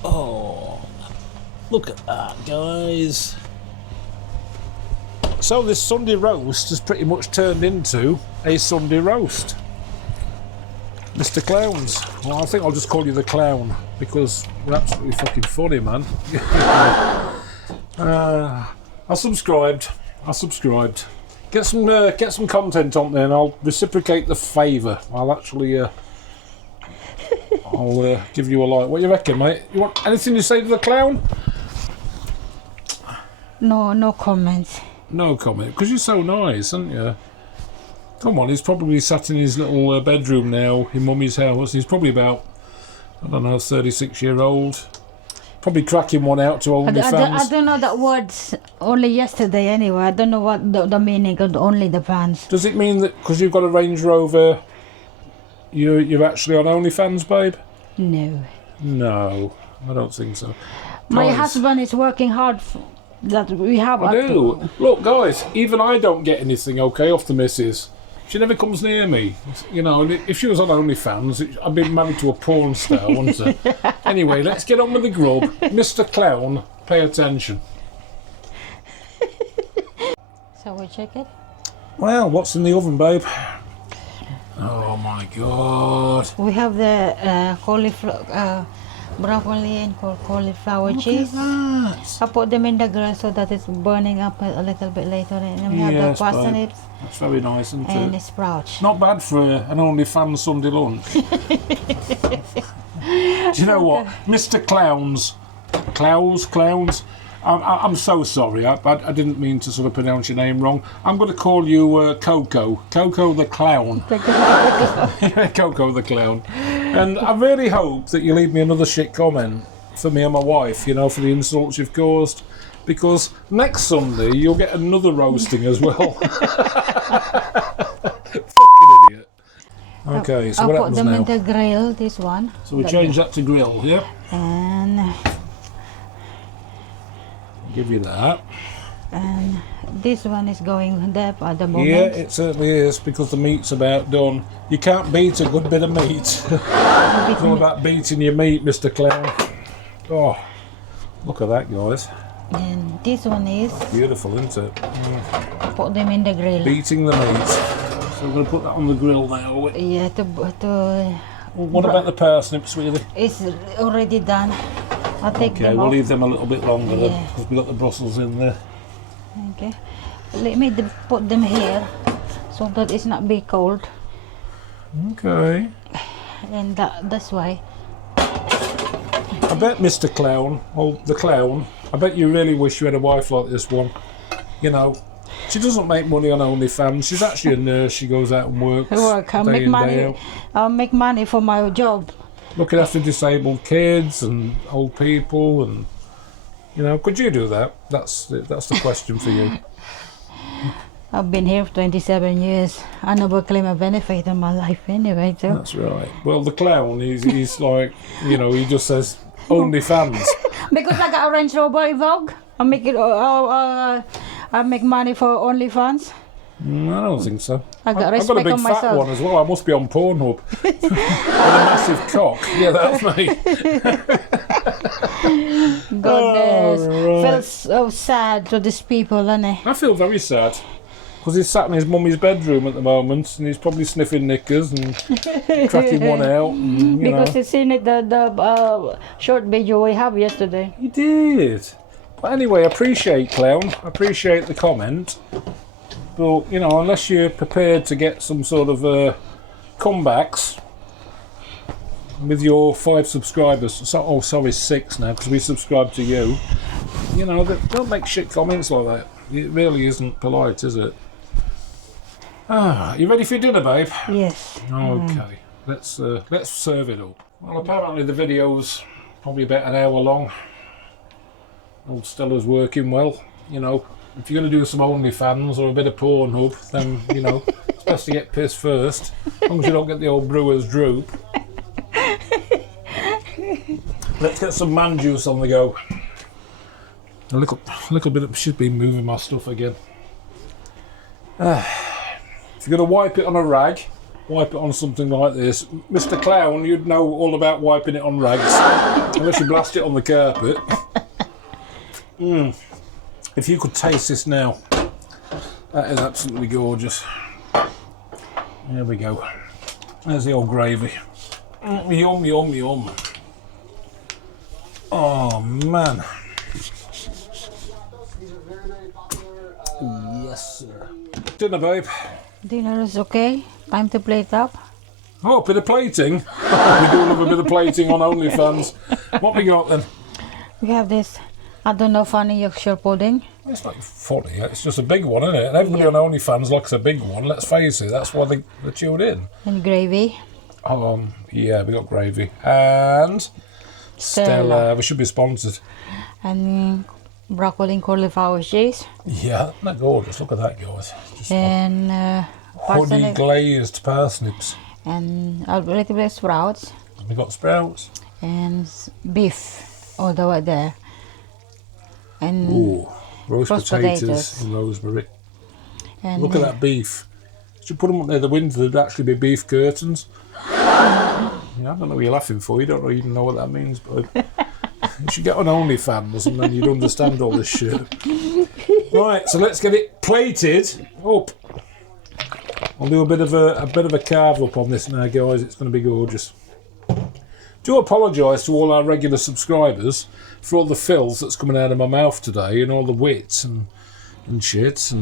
Oh, look at that, guys. So this Sunday roast has pretty much turned into a Sunday roast. Mr Clowne's. Well, I think I'll just call you the Clown because you're absolutely fucking funny, man. I subscribed. Get some content on there, and I'll reciprocate the favour. I'll actually, I'll give you a like. What do you reckon, mate? You want anything to say to the Clown? No comments. No comment, because you're so nice, aren't you? Come on, he's probably sat in his little bedroom now in Mummy's house. He's probably about, I don't know, 36-year-old. Probably cracking one out to OnlyFans. I don't know that words only yesterday anyway. I don't know what the meaning of only the fans. Does it mean that because you've got a Range Rover, you're actually on OnlyFans, babe? No. No, I don't think so. My Guys, husband is working hard that we have. I do. Look, guys, even I don't get anything, okay, off the missus. She never comes near me. You know, if she was on OnlyFans, I'd be married to a porn star, wouldn't I? Anyway, let's get on with the grub. Mr Clown, pay attention. So we check it. Well, what's in the oven, babe? Oh my God. We have the cauliflower, broccoli and cauliflower cheese. I put them in the grill so that it's burning up a little bit later. And then we have the parsnips. That's very nice, isn't it? And the sprouts. Not bad for an OnlyFans Sunday lunch. Do you know what? Mr. Clowns. I'm so sorry. I didn't mean to sort of pronounce your name wrong. I'm going to call you Coco the Clown. Coco the Clown. And I really hope that you leave me another shit comment for me and my wife, you know, for the insults you've caused. Because next Sunday you'll get another roasting as well. Fucking idiot. Okay, so what happens now? I'll put them in the grill, this one. So we change that to grill, yeah? And give you that. And this one is going there at the moment. Yeah, it certainly is, because the meat's about done. You can't beat a good bit of meat. It's all about beating your meat, Mr. Clown. Oh, look at that, guys. And this one is beautiful, isn't it? Put them in the grill. Beating the meat. So we're going to put that on the grill now, are we? Yeah, what about the parsnips, really? It's already done. I'll take them we'll off. leave them a little bit longer then, because we've got the Brussels in there. Okay. Let me put them here so that it's not be cold. Okay. And that's why. I bet Mr. Clown, or the Clown, I bet you really wish you had a wife like this one. You know, she doesn't make money on OnlyFans. She's actually a nurse. She goes out and works. I'll make money. I'll make money for my job. Looking after disabled kids and old people, and you know, could you do that? That's the question for you. I've been here for 27 years. I never claim a benefit in my life anyway. So. That's right. Well, the Clown, he's like, you know, he just says OnlyFans. Because I got a Range Rover Evoque, I make it. I make money for OnlyFans. I don't think so. I've got a big fat one as well. I must be on Pornhub. With a massive cock. Yeah, that's me. Goodness. Oh, right. Feels so sad to these people, innit? I feel very sad. Because he's sat in his mummy's bedroom at the moment, and he's probably sniffing knickers and cracking one out. And, because he's seen it, the short video we have yesterday. He did. But anyway, I appreciate Clown. I appreciate the comment. But, you know, unless you're prepared to get some sort of comebacks with your 5 subscribers, oh, sorry, 6 now, because we subscribe to you, you know, don't make shit comments like that. It really isn't polite, is it? You ready for your dinner, babe? Yes. Okay, let's serve it up. Well, apparently the video's probably about an hour long. Old Stella's working well, you know. If you're going to do some OnlyFans or a bit of Pornhub, then, you know, it's best to get pissed first, as long as you don't get the old brewer's droop. Let's get some man juice on the go. A little bit of, she's been moving my stuff again. If you're going to wipe it on a rag, wipe it on something like this. Mr Clowne, you'd know all about wiping it on rags, unless you blast it on the carpet. If you could taste this now, that is absolutely gorgeous. There we go. There's the old gravy. Yum, yum, yum. Oh man. Yes, sir. Dinner, babe. Dinner is okay. Time to plate up. Oh, a bit of plating. We do love a bit of plating on OnlyFans. What we got then? We have this, I don't know, funny Yorkshire pudding. It's not funny, it's just a big one, isn't it? And everybody on OnlyFans likes a big one, let's face it, that's why they tuned in. And gravy. Yeah, we got gravy. And Stella. We should be sponsored. And broccoli and cauliflower cheese. Yeah, isn't that gorgeous? Look at that, guys. Just And honey glazed parsnips. And a little bit of sprouts. We got sprouts. And beef all the way there. And ooh, roast potatoes and rosemary. And look at that beef. Should put them up near the window, there'd actually be beef curtains. Yeah, I don't know what you're laughing for, you don't even know what that means, but you should get on OnlyFans and then you'd understand all this shit. Right, so let's get it plated up. I'll do a bit of a carve up on this now, guys. It's going to be gorgeous. Do apologise to all our regular subscribers for all the filth that's coming out of my mouth today and all the wits and shit.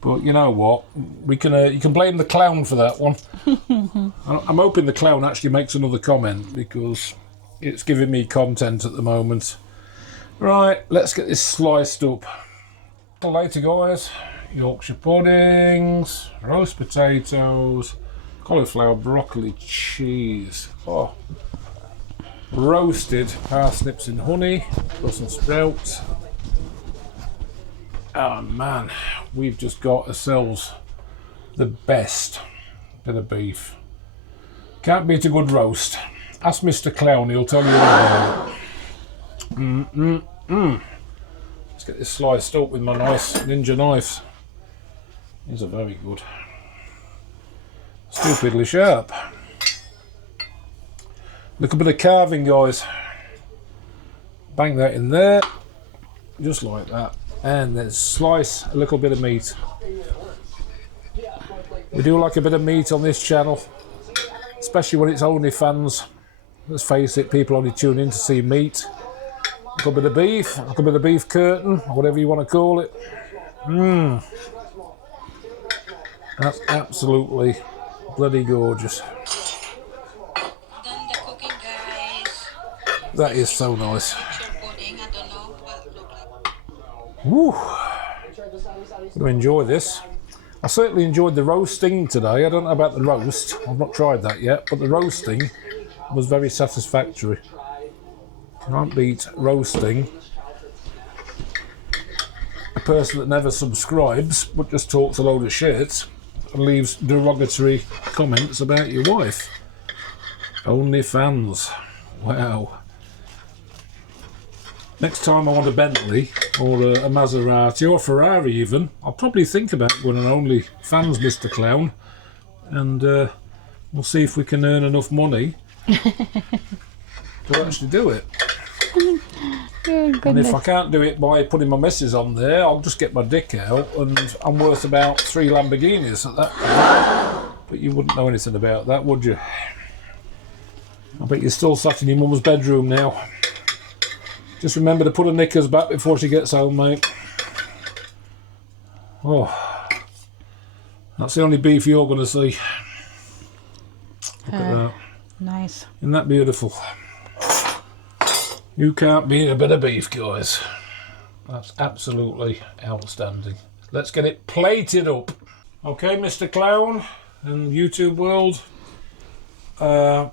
But you know what? We can you can blame the clown for that one. I'm hoping the clown actually makes another comment because it's giving me content at the moment. Right, let's get this sliced up. Later, guys. Yorkshire puddings, roast potatoes, cauliflower, broccoli, cheese. Oh, roasted parsnips in honey, Brussels sprouts. Oh man, we've just got ourselves the best bit of beef. Can't beat a good roast. Ask Mr Clowne, he'll tell you all about it. Let's get this sliced up with my nice ninja knives. These are very good. Stupidly sharp. Look, a bit of carving, guys. Bang that in there, just like that. And then slice a little bit of meat. We do like a bit of meat on this channel, especially when it's OnlyFans. Let's face it, people only tune in to see meat. A little bit of beef, a little bit of beef curtain, whatever you want to call it. That's absolutely bloody gorgeous. Done the cooking, guys. That is so nice. Pudding, I don't know what it looks like. Woo! I'm going to enjoy this. I certainly enjoyed the roasting today. I don't know about the roast. I've not tried that yet, but the roasting was very satisfactory. Can't beat roasting a person that never subscribes but just talks a load of shit and leaves derogatory comments about your wife. OnlyFans. Wow. Next time I want a Bentley or a Maserati or a Ferrari even, I'll probably think about going on OnlyFans, Mr Clowne, and we'll see if we can earn enough money to actually do it. And if I can't do it by putting my missus on there, I'll just get my dick out and I'm worth about 3 Lamborghinis at that point. But you wouldn't know anything about that, would you? I bet you're still sat in your mum's bedroom now. Just remember to put her knickers back before she gets home, mate. Oh, that's the only beef you're going to see. Look at that. Nice. Isn't that beautiful? You can't beat a bit of beef, guys. That's absolutely outstanding. Let's get it plated up. Okay, Mr Clowne and YouTube world.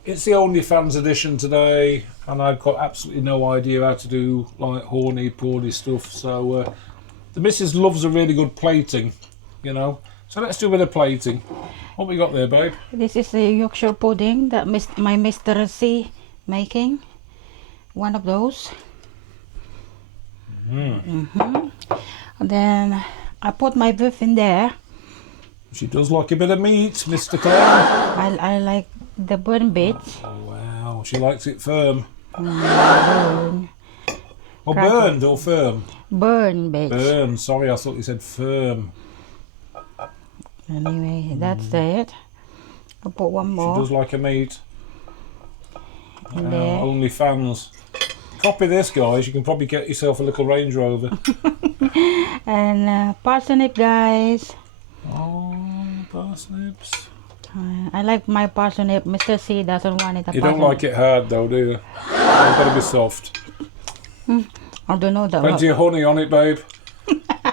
It's the OnlyFans edition today, and I've got absolutely no idea how to do like horny, porny stuff. So the missus loves a really good plating, you know. So let's do a bit of plating. What we got there, babe? This is the Yorkshire pudding that my Mr C making. One of those. And then I put my beef in there, She does like a bit of meat, Mr Clowne. I like the burn bits. Oh wow, she likes it firm. Burn. Or burned or firm? Burn bits. Burn, sorry, I thought you said firm. Anyway, that's it. I'll put one more. She does like a meat. In there. OnlyFans. Copy this, guys. You can probably get yourself a little Range Rover. And parsnip, guys. Oh, parsnips. I like my parsnip. Mr. C doesn't want it. You don't like it hard, though, do you? It's got to be soft. I don't know that. Plenty of honey on it, babe.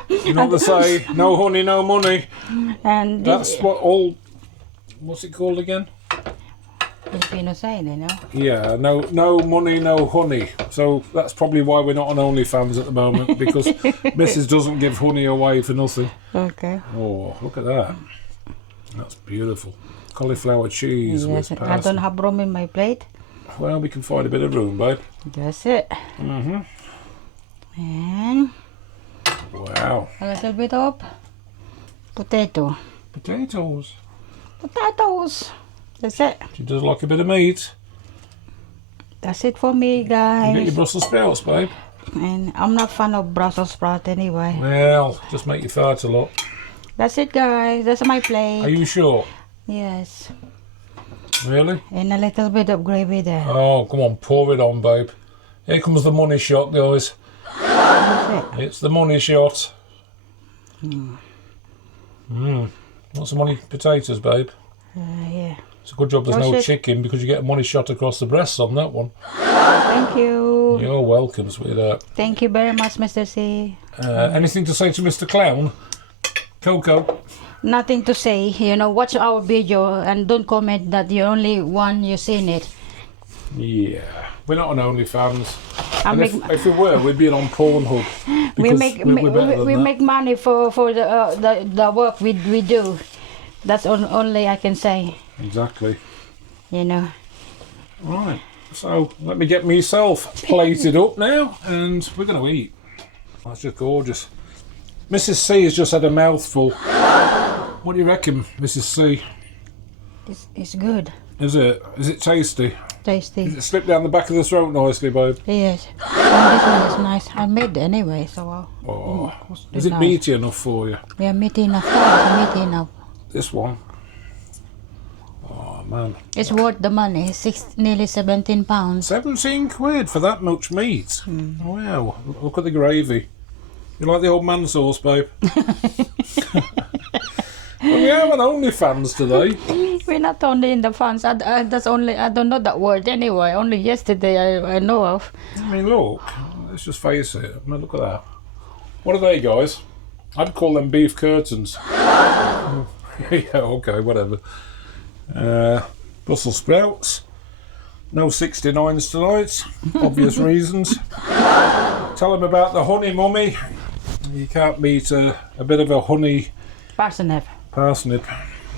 You know what they say? No honey, no money. And That's what all... What's it called again? Filipino saying, you know. Yeah, no money, no honey. So that's probably why we're not on OnlyFans at the moment, because Mrs. doesn't give honey away for nothing. Okay. Oh, look at that. That's beautiful. Cauliflower cheese Yes, with I parsnip. don't have room in my plate. Well, we can find a bit of room, babe. That's it. And Wow. a little bit of potato. Potatoes. Potatoes. That's it. She does like a bit of meat. That's it for me, You get your guys. Brussels sprouts, babe. And I'm not fan of Brussels sprout anyway. Well, just make you fart a lot. That's it, guys. That's my plate. Are you sure? Yes. Really? And a little bit of gravy there. Oh, come on, pour it on, babe. Here comes the money shot, guys. That's it. It's the money shot. Want some money potatoes, babe? Yeah. It's a good job there's Oh, no shit. chicken, because you get a money shot across the breasts on that one. Thank you. You're welcome, sweetheart. Thank you very much, Mr. C. Anything to say to Mr. Clowne? Coco? Nothing to say. You know, watch our video and don't comment that you're only one you seen it. Yeah. We're not on OnlyFans. I And make if we were, we'd be on Pornhub. we because make we're better than we that. make money for the work we do. That's only I can say. Exactly. You know. Right. So let me get myself plated up now, and we're going to eat. That's just gorgeous. Mrs. C has just had a mouthful. What do you reckon, Mrs. C? It's good. Is it? Is it tasty? Tasty. Does it slip down the back of the throat nicely, babe? Yes. And this one is nice. I made it anyway, so Oh, it's is it nice. meaty enough for you? We are meaty enough. It's meaty enough. This one? Oh, man. It's worth the money. Nearly 17 pounds. 17 quid for that much meat. Wow. Look at the gravy. You like the old man sauce, babe? Well, we have an OnlyFans today. We're not only in the fans. That's only I don't know that word anyway. Only yesterday I know of. I mean, look. Let's just face it. I mean, look at that. What are they, guys? I'd call them beef curtains. Yeah, okay, whatever. Brussels sprouts. No 69s tonight. Obvious reasons. Tell them about the honey, mummy. You can't beat a bit of a honey Parsnip. parsnip.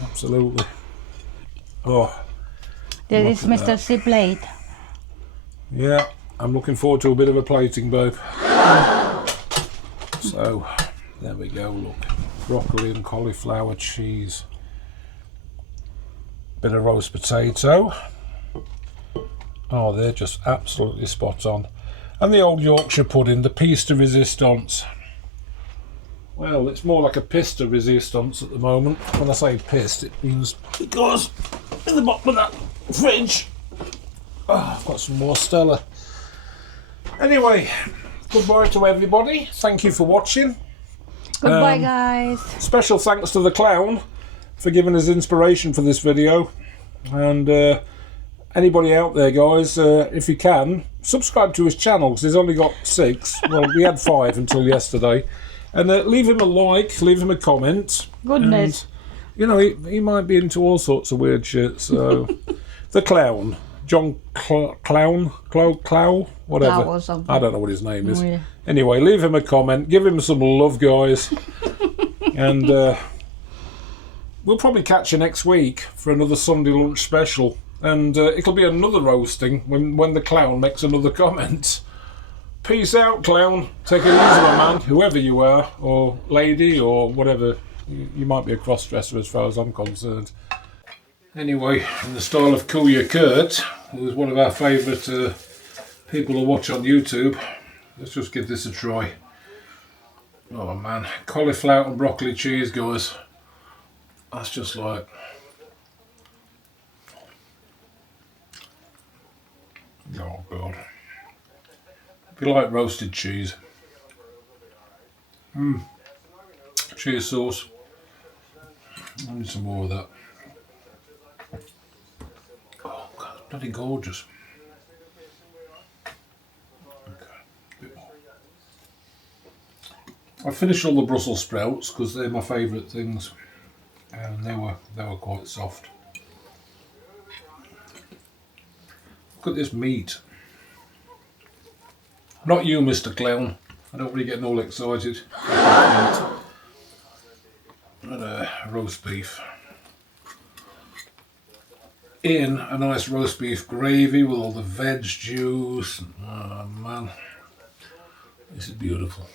Absolutely. Oh, There is Mr. C plate. yeah. I'm looking forward to a bit of a plating, babe. So, there we go, look. Broccoli and cauliflower cheese. Bit of roast potato. Oh, they're just absolutely spot on. And the old Yorkshire pudding, the piece de resistance. Well, it's more like a piece de resistance at the moment. When I say pissed, it means because in the bottom of that fridge, I've got some more Stella. Anyway, goodbye to everybody. Thank you for watching. Goodbye, guys. Special thanks to the clown for giving us inspiration for this video. And anybody out there, guys, if you can, subscribe to his channel, because he's only got 6. Well, we had 5 until yesterday. And leave him a like, leave him a comment. Goodness. And, you know, he might be into all sorts of weird shit. So, the clown, John Clown, whatever. Clow or something. I don't know what his name is. Yeah. Anyway, leave him a comment, give him some love, guys. And we'll probably catch you next week for another Sunday lunch special. And it'll be another roasting when the clown makes another comment. Peace out, clown. Take it easy, my man, whoever you are, or lady, or whatever You might be a cross-dresser as far as I'm concerned. Anyway, in the style of Courier Kurt, who is one of our favourite people to watch on YouTube, let's just give this a try. Oh man, cauliflower and broccoli cheese, guys. That's just like... oh god. If you like roasted cheese. Cheese sauce. I need some more of that. Oh god, bloody gorgeous. Okay, a bit more. I finished all the Brussels sprouts because they're my favourite things, and they were quite soft. Look at this meat. Not you, Mr Clowne. I don't really get all excited. And roast beef. In a nice roast beef gravy with all the veg juice. Oh man, this is beautiful.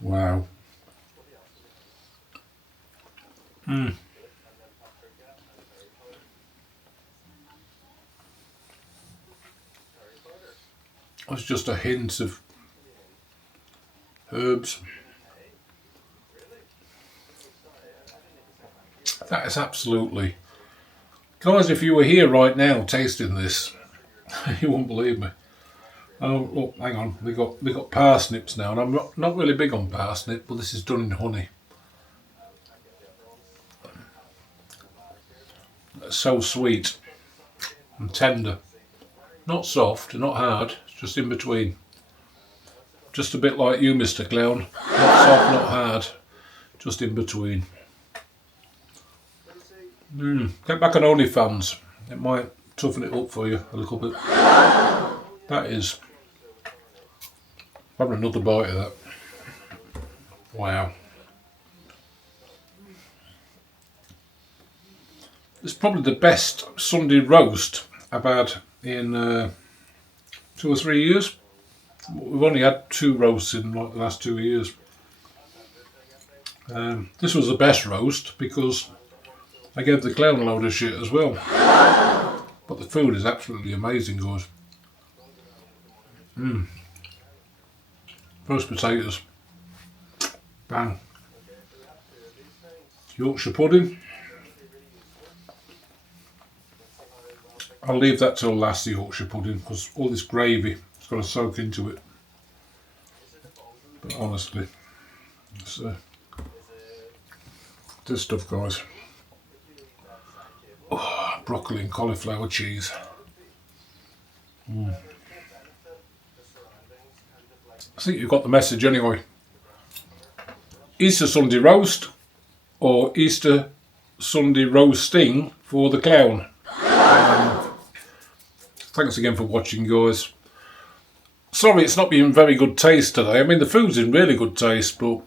Wow. That's just a hint of herbs. That is absolutely... guys, if you were here right now tasting this, you wouldn't believe me. Oh look, hang on, we got parsnips now, and I'm not really big on parsnip, but this is done in honey. That's so sweet and tender. Not soft, not hard, it's just in between. Just a bit like you, Mr Clowne. Not soft, not hard, just in between. Get back on OnlyFans. It might toughen it up for you a little bit. That is... having another bite of that. Wow. It's probably the best Sunday roast I've had in 2 or 3 years. We've only had 2 roasts in like the last 2 years. This was the best roast because I gave the clown a load of shit as well. But the food is absolutely amazing, guys. Roast potatoes. Bang. Yorkshire pudding. I'll leave that till last, the Yorkshire pudding, because all this gravy has got to soak into it. But honestly, it's this stuff, guys. Oh, broccoli and cauliflower cheese. I think you've got the message anyway. Easter Sunday roast or Easter Sunday roasting for the clown. Thanks again for watching, guys. Sorry it's not been very good taste today. I mean, the food's in really good taste, but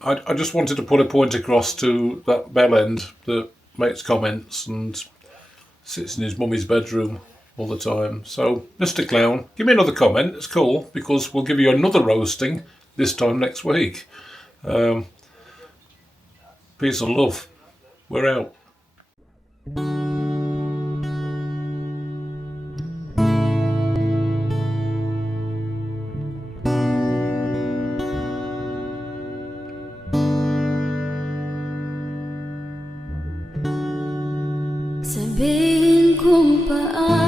I just wanted to put a point across to that bell end that makes comments and sits in his mummy's bedroom all the time. So, Mr Clowne, give me another comment. It's cool, because we'll give you another roasting this time next week. Peace and love. We're out. Sabihin kung paano